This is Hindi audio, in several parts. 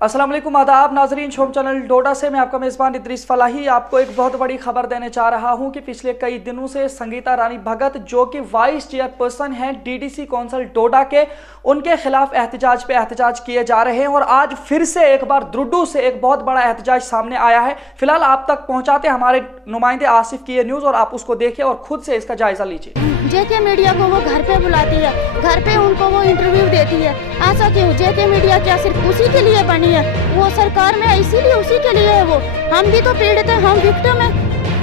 अस्सलाम वालेकुम, आदाब नाजरीन। शोम चैनल डोडा से मैं आपका मेज़बान इद्रीस फलाही आपको एक बहुत बड़ी खबर देने जा रहा हूं कि पिछले कई दिनों से संगीता रानी भगत जो कि वाइस चेयरपर्सन हैं डीडीसी कौंसिल डोडा के, उनके खिलाफ एहतजाज पे एहतजाज किए जा रहे हैं और आज फिर से एक बार द्रुडू से एक बहुत बड़ा एहतजाज सामने आया है। फिलहाल आप तक पहुंचाते हमारे नुमाइंदे आसिफ की ये न्यूज़ और आप उसको देखिए और खुद से इसका जायजा लीजिए। जेके मीडिया को वो घर पे बुलाती है, घर पे उनको वो इंटरव्यू देती है। ऐसा क्यों? जेके मीडिया क्या सिर्फ उसी के लिए बनी है? वो सरकार में इसीलिए उसी के लिए है। वो हम भी तो पीड़ित हैं, हम विक्टिम हैं।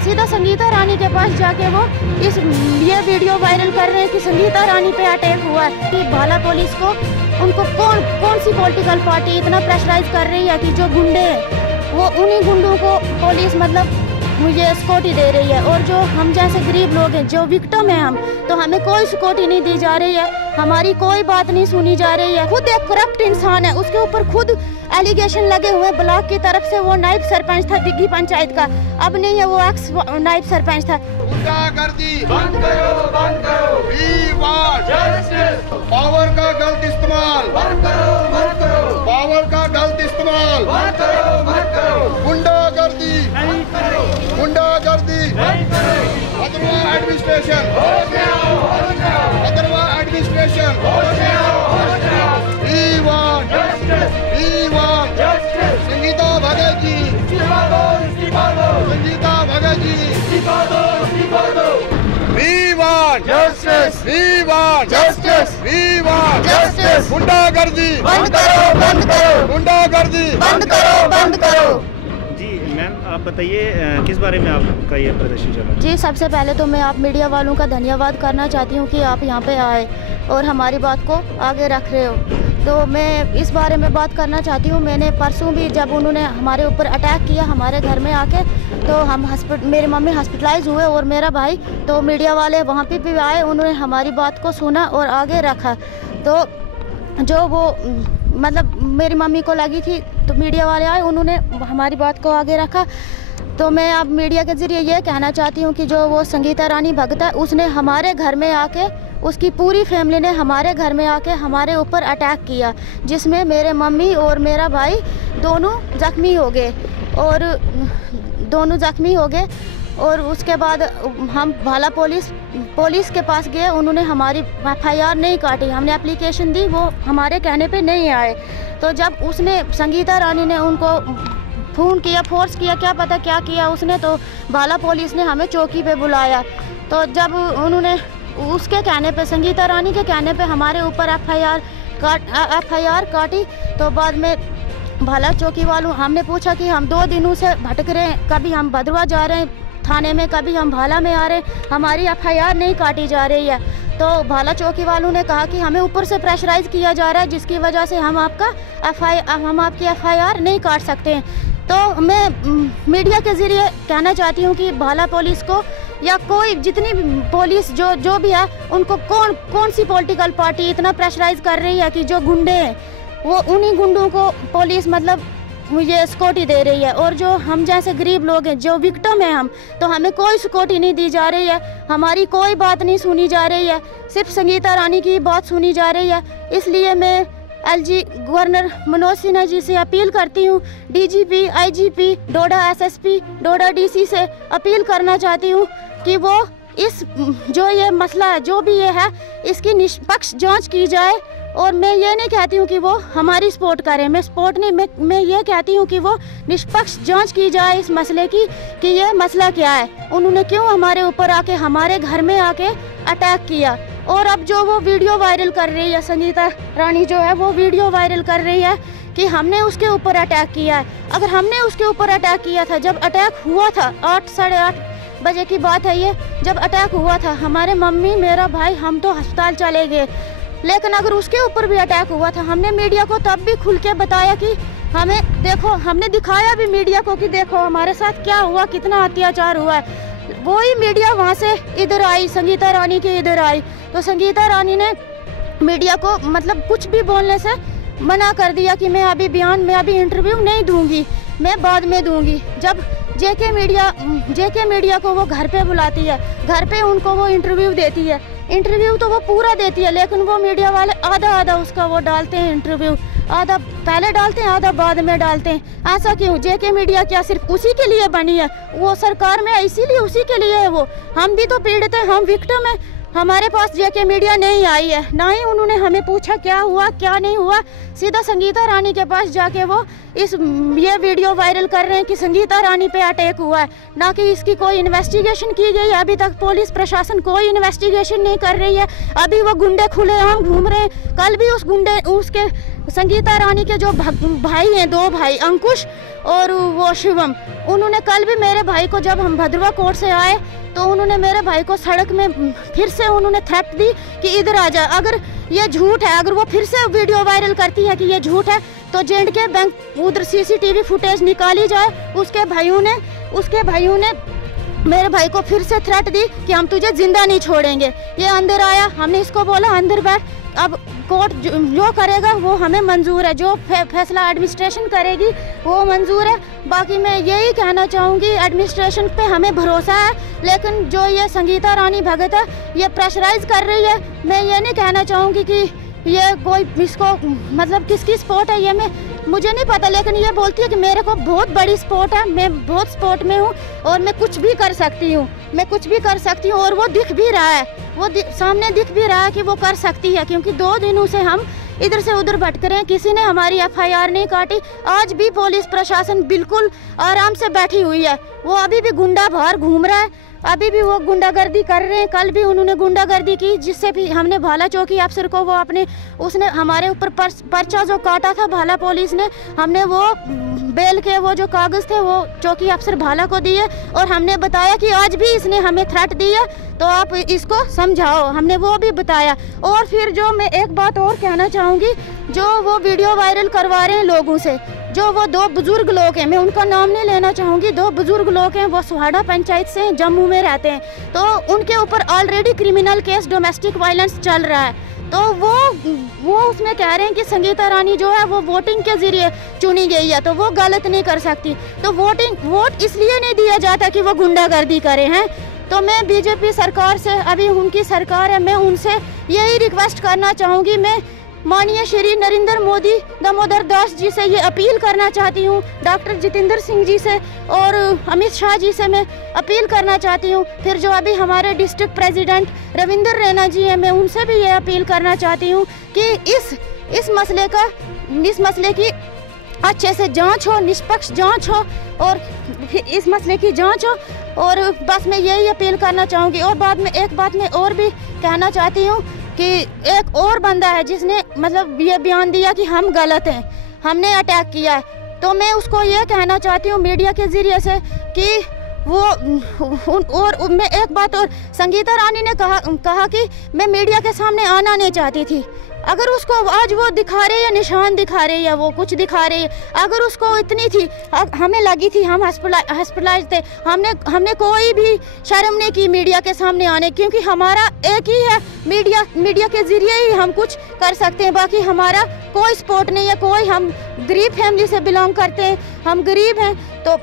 सीधा संगीता रानी के पास जाके वो ये वीडियो वायरल कर रहे हैं कि संगीता रानी पे अटैक हुआ है। कि भाला पुलिस को उनको कौन सी पॉलिटिकल पार्टी इतना प्रेशराइज कर रही है कि जो गुंडे हैं वो उन्हीं गुंडों को पुलिस मतलब मुझे सिक्योरिटी दे रही है। और जो हम जैसे गरीब लोग हैं जो विक्टिम हैं हम, तो हमें कोई सिक्योरिटी नहीं दी जा रही है, हमारी कोई बात नहीं सुनी जा रही है। खुद एक करप्ट इंसान है, उसके ऊपर खुद एलिगेशन लगे हुए ब्लॉक की तरफ से। वो नायब सरपंच था दिग्गी पंचायत का, अब नहीं है, वो एक्स नायब सरपंच था। गुंडागर्दी बंद करो, बंद करो। We want justice. पावर का गलत इस्तेमाल बंद करो, बंद करो। पावर का गलत इस्तेमाल बंद करो, बंद करो। गुंडागर्दी नहीं करो, गुंडागर्दी नहीं करो। अदरवा एडमिनिस्ट्रेशन होश में आओ, होश में आओ। अदरवा एडमिनिस्ट्रेशन होश में आओ, होश में आओ। We want justice, we want justice. Sangeeta Bhagat ji इस्तीफा दो, इस्तीफा दो। संगीता भगत जी इस्तीफा दो, इस्तीफा दो। We want justice, we want justice, we want justice. गुंडागर्दी बंद करो, बंद करो। गुंडागर्दी बंद करो, बंद करो। जी मैम, आप बताइए किस बारे में आपका ये प्रदर्शन चल रहा है? जी, सबसे पहले तो मैं आप मीडिया वालों का धन्यवाद करना चाहती हूँ कि आप यहाँ पे आए और हमारी बात को आगे रख रहे हो। तो मैं इस बारे में बात करना चाहती हूँ। मैंने परसों भी जब उन्होंने हमारे ऊपर अटैक किया हमारे घर में आके, तो हम मेरी मम्मी हॉस्पिटलाइज हुए और मेरा भाई, तो मीडिया वाले वहाँ पे भी आए, उन्होंने हमारी बात को सुना और आगे रखा। तो जो वो मतलब मेरी मम्मी को लगी थी, तो मीडिया वाले आए, उन्होंने हमारी बात को आगे रखा। तो मैं अब मीडिया के ज़रिए ये कहना चाहती हूँ कि जो वो संगीता रानी भगत है, उसने हमारे घर में आके, उसकी पूरी फैमिली ने हमारे घर में आके हमारे ऊपर अटैक किया, जिसमें मेरे मम्मी और मेरा भाई दोनों ज़ख्मी हो गए और उसके बाद हम भाला पुलिस के पास गए। उन्होंने हमारी FIR नहीं काटी, हमने एप्लीकेशन दी, वो हमारे कहने पे नहीं आए। तो जब उसने संगीता रानी ने उनको फ़ोन किया, फोर्स किया, क्या पता क्या किया उसने, तो भाला पुलिस ने हमें चौकी पे बुलाया। तो जब उन्होंने उसके कहने पे, संगीता रानी के कहने पे हमारे ऊपर FIR काटी, तो बाद में भाला चौकी वालों हमने पूछा कि हम 2 दिनों से भटक रहे हैं, कभी हम भदरवा जा रहे हैं थाने में, कभी हम भाला में आ रहे हैं, हमारी FIR नहीं काटी जा रही है। तो भाला चौकी वालों ने कहा कि हमें ऊपर से प्रेशराइज़ किया जा रहा है, जिसकी वजह से हम आपकी FIR नहीं काट सकते हैं। तो मैं मीडिया के ज़रिए कहना चाहती हूँ कि भाला पुलिस को या कोई जितनी भी पुलिस जो भी है, उनको कौन सी पॉलिटिकल पार्टी इतना प्रेशराइज़ कर रही है कि जो गुंडे हैं वो उन्हीं गुंडों को पुलिस मतलब मुझे सिक्योरिटी दे रही है। और जो हम जैसे गरीब लोग हैं जो विक्टिम हैं हम, तो हमें कोई सिक्योरिटी नहीं दी जा रही है, हमारी कोई बात नहीं सुनी जा रही है, सिर्फ संगीता रानी की बात सुनी जा रही है। इसलिए मैं LG गवर्नर मनोज सिन्हा जी से अपील करती हूँ, DGP IGP डोडा SSP डोडा DC से अपील करना चाहती हूँ कि वो इस जो ये मसला है, जो भी ये है, इसकी निष्पक्ष जांच की जाए। और मैं ये नहीं कहती हूँ कि वो हमारी सपोर्ट करें, मैं ये कहती हूँ कि वो निष्पक्ष जांच की जाए इस मसले की कि ये मसला क्या है, उन्होंने क्यों हमारे ऊपर आके हमारे घर में आके अटैक किया। और अब जो वो वीडियो वायरल कर रही है, संगीता रानी जो है वो वीडियो वायरल कर रही है कि हमने उसके ऊपर अटैक किया है। अगर हमने उसके ऊपर अटैक किया था, जब अटैक हुआ था 8 साढ़े 8 बजे की बात है ये, जब अटैक हुआ था, हमारे मम्मी मेरा भाई हम तो अस्पताल चले गए। लेकिन अगर उसके ऊपर भी अटैक हुआ था, हमने मीडिया को तब भी खुल के बताया कि हमें देखो, हमने दिखाया भी मीडिया को कि देखो हमारे साथ क्या हुआ, कितना अत्याचार हुआ है। वही मीडिया वहाँ से इधर आई, संगीता रानी के इधर आई, तो संगीता रानी ने मीडिया को मतलब कुछ भी बोलने से मना कर दिया कि मैं अभी इंटरव्यू नहीं दूंगी, मैं बाद में दूंगी। जब जेके मीडिया को वो घर पे बुलाती है, घर पे उनको वो इंटरव्यू देती है, इंटरव्यू तो वो पूरा देती है, लेकिन वो मीडिया वाले आधा आधा उसका वो डालते हैं इंटरव्यू, आधा पहले डालते हैं आधा बाद में डालते हैं। ऐसा क्यों? जेके मीडिया क्या सिर्फ उसी के लिए बनी है? वो सरकार में इसीलिए उसी के लिए है वो। हम भी तो पीड़ित हैं, हम विक्टिम हैं। हमारे पास जेके मीडिया नहीं आई है, ना ही उन्होंने हमें पूछा क्या हुआ क्या नहीं हुआ। सीधा संगीता रानी के पास जाके वो ये वीडियो वायरल कर रहे हैं कि संगीता रानी पे अटैक हुआ है, ना कि इसकी कोई इन्वेस्टिगेशन की गई। अभी तक पुलिस प्रशासन कोई इन्वेस्टिगेशन नहीं कर रही है। अभी वो गुंडे खुलेआम घूम रहे हैं। कल भी उसके संगीता रानी के जो भाई हैं, 2 भाई, अंकुश और वो शिवम, उन्होंने कल भी मेरे भाई को, जब हम भद्रवा कोर्ट से आए तो उन्होंने मेरे भाई को सड़क में फिर से उन्होंने थ्रेट दी कि इधर आ जाए। अगर ये झूठ है, अगर वो फिर से वीडियो वायरल करती है कि ये झूठ है, तो J&K बैंक उधर CCTV फुटेज निकाली जाए। उसके भाइयों ने मेरे भाई को फिर से थ्रेट दी कि हम तुझे जिंदा नहीं छोड़ेंगे। ये अंदर आया, हमने इसको बोला अंदर बैठ। अब कोर्ट जो करेगा वो हमें मंजूर है, जो फैसला एडमिनिस्ट्रेशन करेगी वो मंजूर है। बाकी मैं यही कहना चाहूँगी, एडमिनिस्ट्रेशन पे हमें भरोसा है, लेकिन जो ये संगीता रानी भगत है ये प्रेशराइज कर रही है। मैं ये नहीं कहना चाहूँगी कि ये कोई इसको मतलब किसकी सपोर्ट है, ये मुझे नहीं पता, लेकिन ये बोलती है कि मेरे को बहुत बड़ी सपोर्ट है, मैं बहुत सपोर्ट में हूँ और मैं कुछ भी कर सकती हूँ, और वो दिख भी रहा है, सामने दिख भी रहा है कि वो कर सकती है। क्योंकि 2 दिनों से हम इधर से उधर भटक रहे हैं, किसी ने हमारी FIR नहीं काटी। आज भी पुलिस प्रशासन बिल्कुल आराम से बैठी हुई है, वो अभी भी गुंडा बाहर घूम रहा है, अभी भी वो गुंडागर्दी कर रहे हैं। कल भी उन्होंने गुंडागर्दी की, जिससे भी हमने भाला चौकी अफसर को उसने हमारे ऊपर पर्चा जो काटा था भाला पुलिस ने, हमने वो बेल के वो जो कागज़ थे वो चौकी अफसर भाला को दिए और हमने बताया कि आज भी इसने हमें थ्रेट दी है तो आप इसको समझाओ, हमने वो भी बताया। और फिर जो मैं एक बात और कहना चाहूँगी, जो वो वीडियो वायरल करवा रहे हैं लोगों से, जो वो 2 बुजुर्ग लोग हैं, मैं उनका नाम नहीं लेना चाहूँगी, 2 बुजुर्ग लोग हैं, वो सुहाड़ा पंचायत से जम्मू में रहते हैं, तो उनके ऊपर already criminal case domestic violence चल रहा है। तो वो उसमें कह रहे हैं कि संगीता रानी जो है वो वोटिंग के जरिए चुनी गई है, तो वो गलत नहीं कर सकती। तो वोट इसलिए नहीं दिया जाता कि वो गुंडागर्दी करे हैं। तो मैं बीजेपी सरकार से, अभी उनकी सरकार है, मैं उनसे यही रिक्वेस्ट करना चाहूँगी, मैं माननीय श्री नरेंद्र मोदी दामोदर दास जी से ये अपील करना चाहती हूँ, डॉक्टर जितेंद्र सिंह जी से और अमित शाह जी से मैं अपील करना चाहती हूँ। फिर जो अभी हमारे डिस्ट्रिक्ट प्रेसिडेंट रविंदर रैना जी हैं, मैं उनसे भी ये अपील करना चाहती हूँ कि इस मसले की अच्छे से जांच हो, निष्पक्ष जांच हो और इस मसले की जांच हो। और बस मैं यही अपील करना चाहूँगी। और बाद में एक बात मैं और भी कहना चाहती हूँ कि एक और बंदा है जिसने मतलब ये बयान दिया कि हम गलत हैं, हमने अटैक किया है, तो मैं उसको ये कहना चाहती हूँ मीडिया के ज़रिए से कि वो और मैं एक बात और, संगीता रानी ने कहा कि मैं मीडिया के सामने आना नहीं चाहती थी। अगर उसको आज वो दिखा रही है, निशान दिखा रही है, वो कुछ दिखा रही है, अगर उसको इतनी थी, हमें लगी थी, हम हॉस्पिटलाइज थे, हमने कोई भी शर्म नहीं की मीडिया के सामने आने, क्योंकि हमारा एक ही है, मीडिया के ज़रिए ही हम कुछ कर सकते हैं। बाकी हमारा कोई सपोर्ट नहीं है, कोई, हम गरीब फैमिली से बिलोंग करते हैं, हम गरीब हैं। तो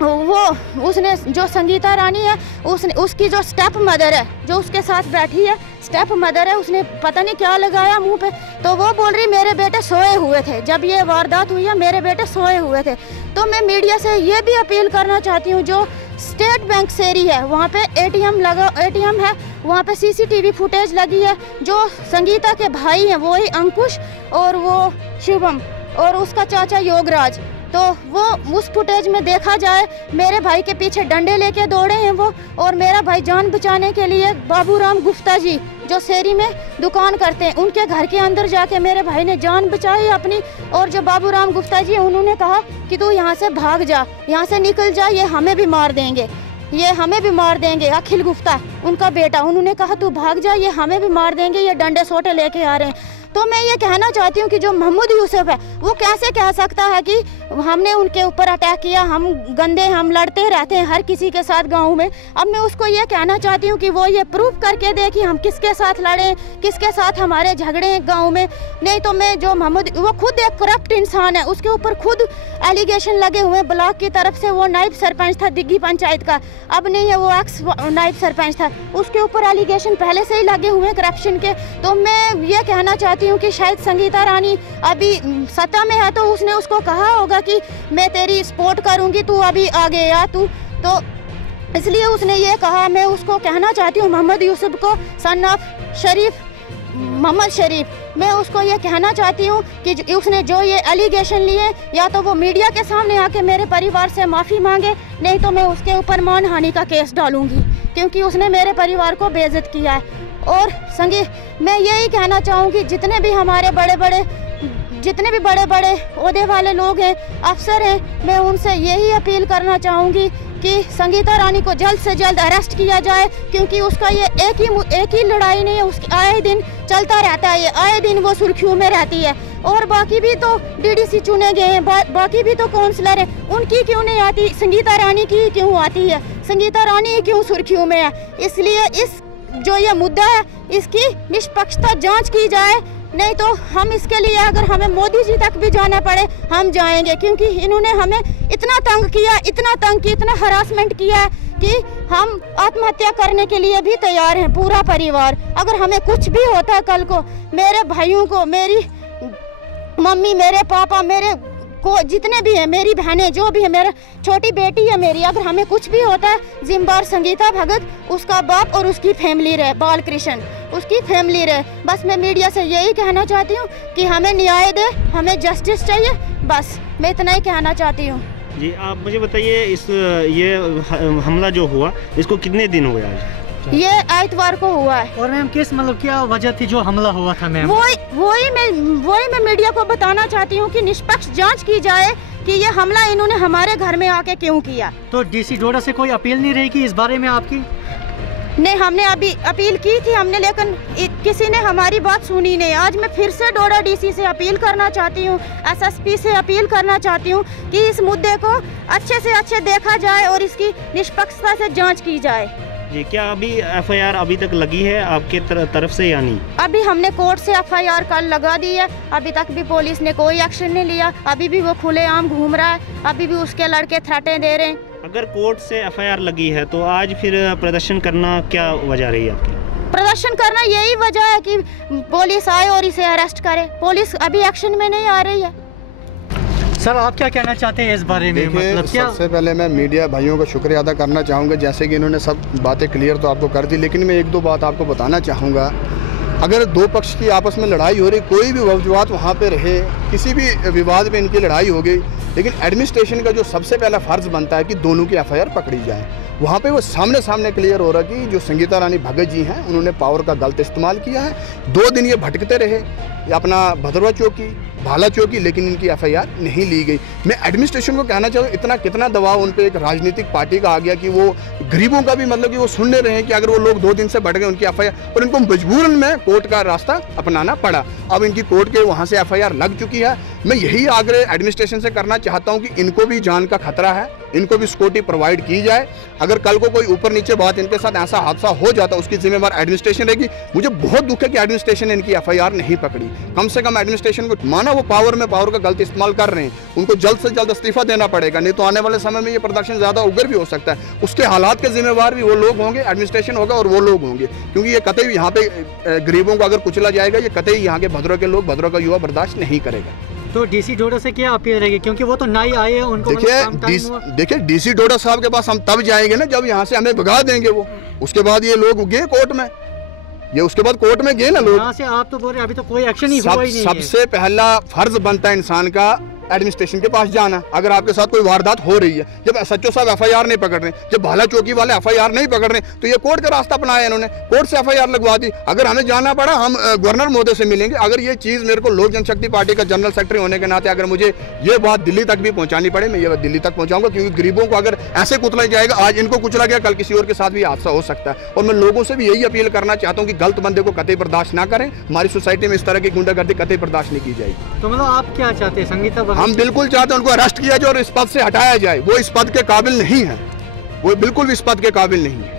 वो उसने जो संगीता रानी है, उसकी जो स्टेप मदर है, जो उसके साथ बैठी है, स्टेप मदर है, उसने पता नहीं क्या लगाया मुंह पे, तो वो बोल रही मेरे बेटे सोए हुए थे, जब ये वारदात हुई है मेरे बेटे सोए हुए थे। तो मैं मीडिया से ये भी अपील करना चाहती हूँ, जो स्टेट बैंक सेरी है वहाँ पे एटीएम है, वहाँ पे CCTV फुटेज लगी है, जो संगीता के भाई हैं वही अंकुश और वो शिवम और उसका चाचा योगराज, तो वो उस फुटेज में देखा जाए मेरे भाई के पीछे डंडे लेके दौड़े हैं वो, और मेरा भाई जान बचाने के लिए बाबूराम गुप्ता जी जो शेरी में दुकान करते हैं, उनके घर के अंदर जाके मेरे भाई ने जान बचाई अपनी। और जो बाबूराम गुप्ता जी उन्होंने कहा कि तू यहाँ से भाग जा, यहाँ से निकल जा, ये हमें भी मार देंगे, ये हमें भी मार देंगे। अखिल गुप्ता उनका बेटा, उन्होंने कहा तू भाग जा, ये हमें भी मार देंगे, ये डंडे सोटे लेके आ रहे हैं। तो मैं ये कहना चाहती हूँ कि जो मोहम्मद यूसुफ है वो कैसे कह सकता है कि हमने उनके ऊपर अटैक किया, हम गंदे, हम लड़ते रहते हैं हर किसी के साथ गाँव में। अब मैं उसको ये कहना चाहती हूँ कि वो ये प्रूफ करके दे कि हम किसके साथ लड़े, किसके साथ हमारे झगड़े हैं गाँव में। नहीं तो मैं जो मोहम्मद, वो खुद एक करप्ट इंसान है, उसके ऊपर खुद एलिगेशन लगे हुए हैं ब्लॉक की तरफ से। वो नायब सरपंच था दिग्गी पंचायत का, अब नहीं है, वो एक्स नायब सरपंच था, उसके ऊपर एलिगेशन पहले से ही लगे हुए हैं करप्शन के। तो मैं ये कहना चाहती हूँ कि शायद संगीता रानी अभी सत्ता में है तो उसने उसको कहा होगा कि मैं तेरी सपोर्ट करूँगी, तू अभी आगे या तू, तो इसलिए उसने ये कहा। मैं उसको कहना चाहती हूँ मोहम्मद यूसुफ को, सन ऑफ शरीफ, मोहम्मद शरीफ, मैं उसको ये कहना चाहती हूँ कि उसने जो ये एलिगेशन लिए या तो वो मीडिया के सामने आके मेरे परिवार से माफ़ी मांगे, नहीं तो मैं उसके ऊपर मानहानि का केस डालूंगी क्योंकि उसने मेरे परिवार को बेइज्जत किया है। और मैं यही कहना चाहूँगी जितने भी हमारे जितने भी बड़े बड़े ओहदे वाले लोग हैं, अफसर हैं, मैं उनसे यही अपील करना चाहूँगी कि संगीता रानी को जल्द से जल्द अरेस्ट किया जाए क्योंकि उसका ये एक ही लड़ाई नहीं है, उसकी आए दिन चलता रहता है, ये आए दिन वो सुर्खियों में रहती है। और बाकी भी तो डीडीसी चुने गए हैं, बाकी भी तो काउंसलर हैं, उनकी क्यों नहीं आती, संगीता रानी की क्यों आती है, संगीता रानी क्यों सुर्खियों में है। इसलिए इस जो ये मुद्दा है इसकी निष्पक्षता जांच की जाए, नहीं तो हम इसके लिए अगर हमें मोदी जी तक भी जाना पड़े हम जाएंगे क्योंकि इन्होंने हमें इतना तंग किया, इतना हरासमेंट किया है कि हम आत्महत्या करने के लिए भी तैयार हैं पूरा परिवार। अगर हमें कुछ भी होता है कल को, मेरे भाइयों को, मेरी मम्मी, मेरे पापा, मेरे को जितने भी हैं, मेरी बहनें जो भी है, मेरा छोटी बेटी है मेरी, अगर हमें कुछ भी होता है, जिम्मेदार संगीता भगत, उसका बाप और उसकी फैमिली रहे, बाल कृष्ण उसकी फैमिली रहे। बस मैं मीडिया से यही कहना चाहती हूँ कि हमें न्याय दे, हमें जस्टिस चाहिए, बस मैं इतना ही कहना चाहती हूँ। जी आप मुझे बताइए, ये हमला जो हुआ इसको कितने दिन हुए आज? ये आइतवार को हुआ है। और मैम किस क्या वजह थी जो हमला हुआ था मैम? वही मैं मीडिया को बताना चाहती हूँ कि निष्पक्ष जांच की जाए कि ये हमला इन्होंने हमारे घर में आके क्यों किया। तो डीसी डोडा से कोई अपील नहीं रही कि इस बारे में आपकी? नहीं, हमने अभी अपील की थी हमने, लेकिन किसी ने हमारी बात सुनी नहीं। आज मैं फिर से डोडा डीसी से अपील करना चाहती हूँ, एसएसपी से अपील करना चाहती हूँ कि इस मुद्दे को अच्छे से अच्छे देखा जाए और इसकी निष्पक्षता से जांच की जाए। जी क्या अभी एफआईआर अभी तक लगी है आपके तरफ से या नहीं? अभी हमने कोर्ट से एफआईआर कल लगा दी है, अभी तक भी पुलिस ने कोई एक्शन नहीं लिया, अभी भी वो खुलेआम घूम रहा है, अभी भी उसके लड़के थ्रेटें दे रहे हैं। अगर कोर्ट से एफआईआर लगी है तो आज फिर प्रदर्शन करना क्या वजह रही है आपकी? प्रदर्शन करना यही वजह है कि पुलिस आए और इसे अरेस्ट करे, पुलिस अभी एक्शन में नहीं आ रही है। सर आप क्या कहना चाहते हैं इस बारे में? मतलब क्या? सबसे पहले मैं मीडिया भाइयों का शुक्रिया अदा करना चाहूँगा, जैसे कि इन्होंने सब बातें क्लियर तो आपको कर दी, लेकिन मैं एक दो बात आपको बताना चाहूँगा। अगर दो पक्ष की आपस में लड़ाई हो रही, कोई भी विवाद वहाँ पे रहे, किसी भी विवाद में इनकी लड़ाई हो गई, लेकिन एडमिनिस्ट्रेशन का जो सबसे पहला फ़र्ज़ बनता है कि दोनों की एफआईआर पकड़ी जाए। वहाँ पे वो सामने क्लियर हो रहा कि जो संगीता रानी भगत जी हैं उन्होंने पावर का गलत इस्तेमाल किया है। 2 दिन ये भटकते रहे अपना भदरवा चौकी, भाला चौकी, लेकिन इनकी एफआईआर नहीं ली गई। मैं एडमिनिस्ट्रेशन को कहना चाहूँ, कितना दबाव उन पर एक राजनीतिक पार्टी का आ गया कि वो गरीबों का भी मतलब कि वो सुनने रहे हैं कि अगर वो लोग 2 दिन से बढ़ गए उनकी एफआईआर, और इनको मजबूरन में कोर्ट का रास्ता अपनाना पड़ा। अब इनकी कोर्ट के वहाँ से एफआईआर लग चुकी है। मैं यही आग्रह एडमिनिस्ट्रेशन से करना चाहता हूँ कि इनको भी जान का खतरा है, इनको भी सिक्योरिटी प्रोवाइड की जाए। अगर कल को कोई ऊपर नीचे बात इनके साथ ऐसा हादसा हो जाता उसकी जिम्मेवार एडमिनिस्ट्रेशन रहेगी। मुझे बहुत दुख है कि एडमिनिस्ट्रेशन ने इनकी एफआईआर नहीं पकड़ी। कम से कम एडमिनिस्ट्रेशन को माना वो पावर का गलत इस्तेमाल कर रहे हैं, उनको जल्द से जल्द इस्तीफा देना पड़ेगा, नहीं तो आने वाले समय में ये प्रदर्शन ज्यादा उग्र भी हो सकता है। उसके हालात के जिम्मेवार भी वो लोग होंगे, एडमिनिस्ट्रेशन होगा और वो लोग होंगे, क्योंकि ये कतई यहाँ पे गरीबों को अगर कुचला जाएगा, ये कतई यहाँ के भद्रों के लोग, भद्रों का युवा बर्दाश्त नहीं करेगा। तो डीसी डोडा से क्या अपील रहेगी, क्योंकि वो तो नए आए हैं, उनको देखिए डीसी डोडा साहब के पास हम तब जाएंगे ना जब यहाँ से हमें भगा देंगे वो। उसके बाद ये लोग गए कोर्ट में, ये उसके बाद कोर्ट में गए ना लोग। यहाँ से आप तो बोल रहे अभी तो कोई एक्शन ही हुआ ही नहीं है। सबसे पहला फर्ज बनता है इंसान का एडमिनिस्ट्रेशन के पास जाना। अगर आपके साथ कोई वारदात हो रही है, जब SHO साहब FIR नहीं पकड़ रहे, जब भाला चौकी वाले FIR नहीं पकड़ रहे, तो ये कोर्ट का रास्ता अपनाया इन्होंने, कोर्ट से FIR लगवा दी। अगर हमें जाना पड़ा हम गवर्नर महोदय से मिलेंगे। अगर ये चीज़ मेरे को लोक जनशक्ति पार्टी का जनरल सेक्रेटरी होने के नाते अगर मुझे ये बात दिल्ली तक भी पहुंचानी पड़े, मैं ये बात दिल्ली तक पहुंचाऊंगा, क्योंकि गरीबों को अगर ऐसे कुचला जाएगा, आज इनको कुचला गया, कल किसी और के साथ भी हादसा हो सकता है। और मैं लोगों से भी यही अपील करना चाहता हूँ कि गलत बंदे को कतई बर्दाश्त ना करें। हमारी सोसाइटी में इस तरह की गुंडागर्दी कतई बर्दाश्त नहीं की जाएगी। तो मतलब आप क्या चाहते हैं, संगीता भगत? हम बिल्कुल चाहते हैं उनको अरेस्ट किया जाए और इस पद से हटाया जाए। वो इस पद के काबिल नहीं है, वो बिल्कुल भी इस पद के काबिल नहीं है।